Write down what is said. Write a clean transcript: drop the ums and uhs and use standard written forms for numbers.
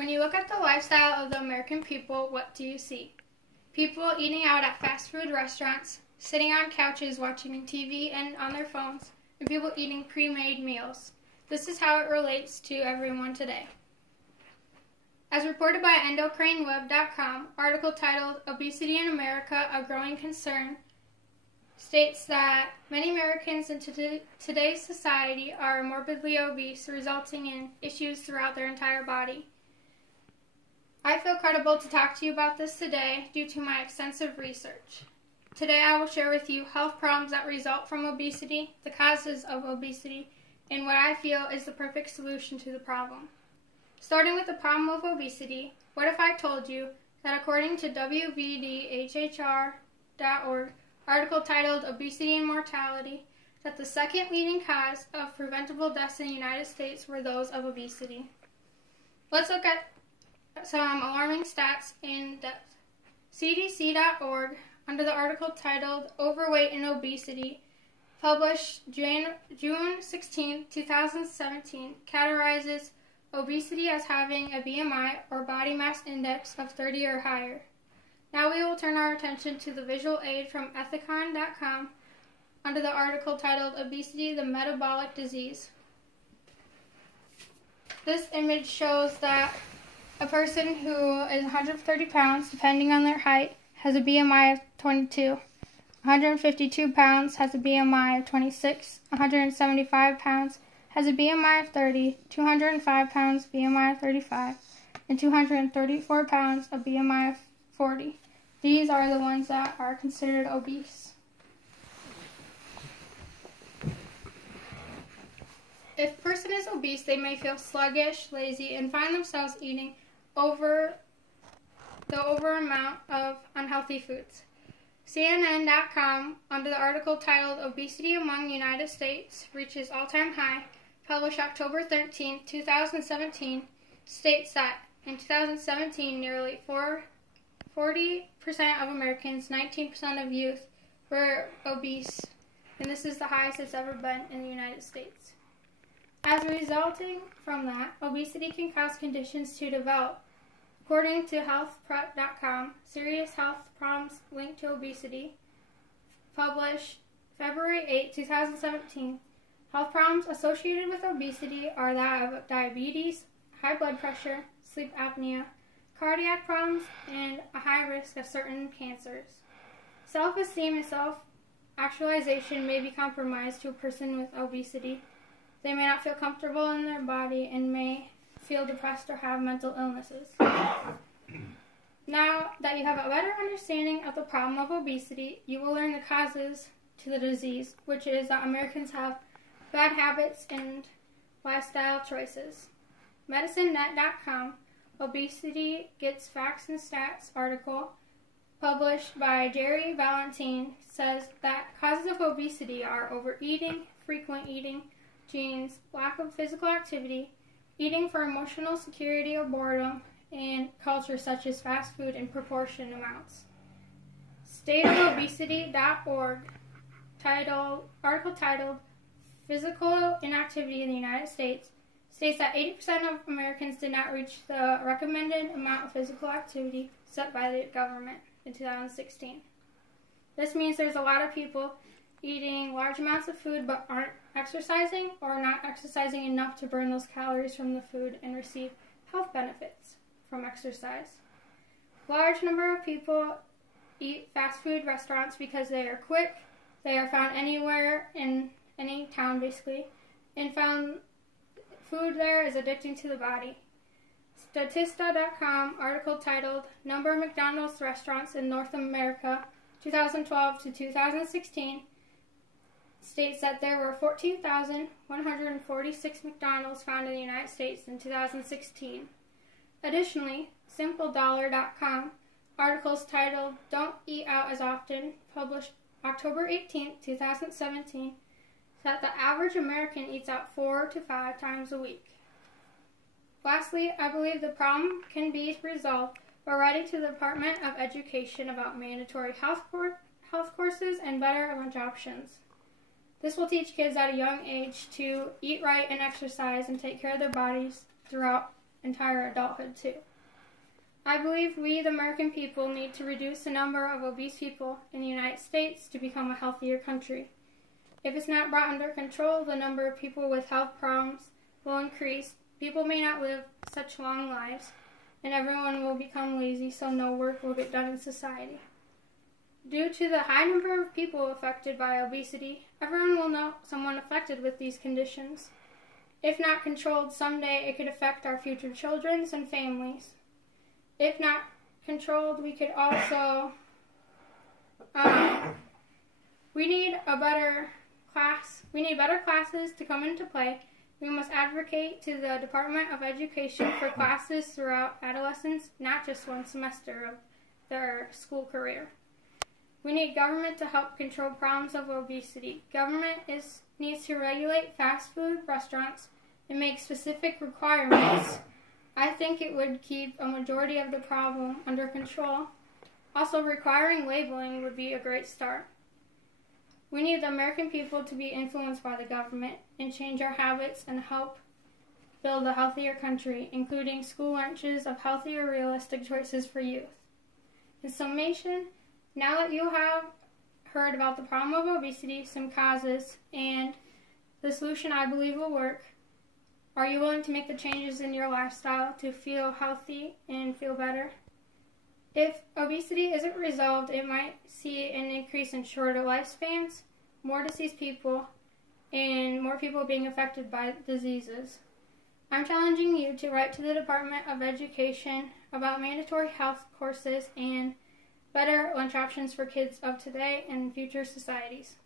When you look at the lifestyle of the American people, what do you see? People eating out at fast food restaurants, sitting on couches watching TV and on their phones, and people eating pre-made meals. This is how it relates to everyone today. As reported by endocrineweb.com, article titled "Obesity in America, a Growing Concern," states that many Americans in today's society are morbidly obese, resulting in issues throughout their entire body. I feel credible to talk to you about this today due to my extensive research. Today I will share with you health problems that result from obesity, the causes of obesity, and what I feel is the perfect solution to the problem. Starting with the problem of obesity, what if I told you that according to WVDHHR.org, article titled "Obesity and Mortality," that the second leading cause of preventable deaths in the United States were those of obesity. Let's look at some alarming stats in depth. CDC.org, under the article titled "Overweight and Obesity," published June 16, 2017, categorizes obesity as having a BMI or body mass index of 30 or higher. Now we will turn our attention to the visual aid from Ethicon.com under the article titled "Obesity, the Metabolic Disease." This image shows that a person who is 130 pounds, depending on their height, has a BMI of 22. 152 pounds has a BMI of 26. 175 pounds has a BMI of 30. 205 pounds, BMI of 35. And 234 pounds, a BMI of 40. These are the ones that are considered obese. If a person is obese, they may feel sluggish, lazy, and find themselves eating over amount of unhealthy foods. CNN.com, under the article titled "Obesity Among the United States Reaches All-Time High," published October 13, 2017, states that in 2017, nearly 40% of Americans, 19% of youth, were obese, and this is the highest it's ever been in the United States. As resulting from that, obesity can cause conditions to develop. According to healthprep.com, serious health problems linked to obesity, published February 8, 2017, health problems associated with obesity are that of diabetes, high blood pressure, sleep apnea, cardiac problems, and a high risk of certain cancers. Self-esteem and self-actualization may be compromised to a person with obesity. They may not feel comfortable in their body and may feel depressed or have mental illnesses. Now that you have a better understanding of the problem of obesity, you will learn the causes to the disease, which is that Americans have bad habits and lifestyle choices. MedicineNet.com, Obesity Gets Facts and Stats article, published by Jerry Valentine, says that causes of obesity are overeating, frequent eating, genes, lack of physical activity, eating for emotional security or boredom, and culture such as fast food in proportion amounts. Stateofobesity.org, article titled "Physical Inactivity in the United States," states that 80% of Americans did not reach the recommended amount of physical activity set by the government in 2016. This means there's a lot of people eating large amounts of food but aren't exercising or not exercising enough to burn those calories from the food and receive health benefits from exercise. Large number of people eat fast food restaurants because they are quick, they are found anywhere in any town basically, and found food there is addicting to the body. Statista.com, article titled "Number of McDonald's Restaurants in North America 2012 to 2016, states that there were 14,146 McDonald's found in the United States in 2016. Additionally, SimpleDollar.com, articles titled "Don't Eat Out as Often," published October 18, 2017, that the average American eats out 4 to 5 times a week. Lastly, I believe the problem can be resolved by writing to the Department of Education about mandatory health courses and better lunch options. This will teach kids at a young age to eat right and exercise and take care of their bodies throughout entire adulthood too. I believe we, the American people, need to reduce the number of obese people in the United States to become a healthier country. If it's not brought under control, the number of people with health problems will increase. People may not live such long lives, and everyone will become lazy, so no work will get done in society. Due to the high number of people affected by obesity, everyone will know someone affected with these conditions. If not controlled, someday it could affect our future children and families. If not controlled, we could also, we need better classes to come into play. We must advocate to the Department of Education for classes throughout adolescence, not just one semester of their school career. We need government to help control problems of obesity. Government needs to regulate fast food restaurants and make specific requirements. I think it would keep a majority of the problem under control. Also, requiring labeling would be a great start. We need the American people to be influenced by the government and change our habits and help build a healthier country, including school lunches of healthier, realistic choices for youth. In summation, now that you have heard about the problem of obesity, some causes, and the solution I believe will work, are you willing to make the changes in your lifestyle to feel healthy and feel better? If obesity isn't resolved, it might see an increase in shorter lifespans, more deceased people, and more people being affected by diseases. I'm challenging you to write to the Department of Education about mandatory health courses and better lunch options for kids of today and future societies.